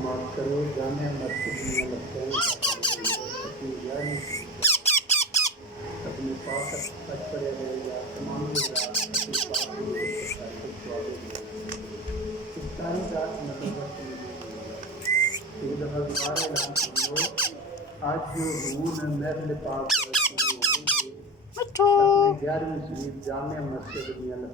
माफ करो जाने मस्जिद में लगते हैं अपने पास तक पड़े गए या तमाम सारी रात मतलब एक दफ़ा दोबारा ऐलान कर लो। आज जो रूल महफिल पाक शुरू हो गई है, 11वीं शरीफ जामे मस्जिद में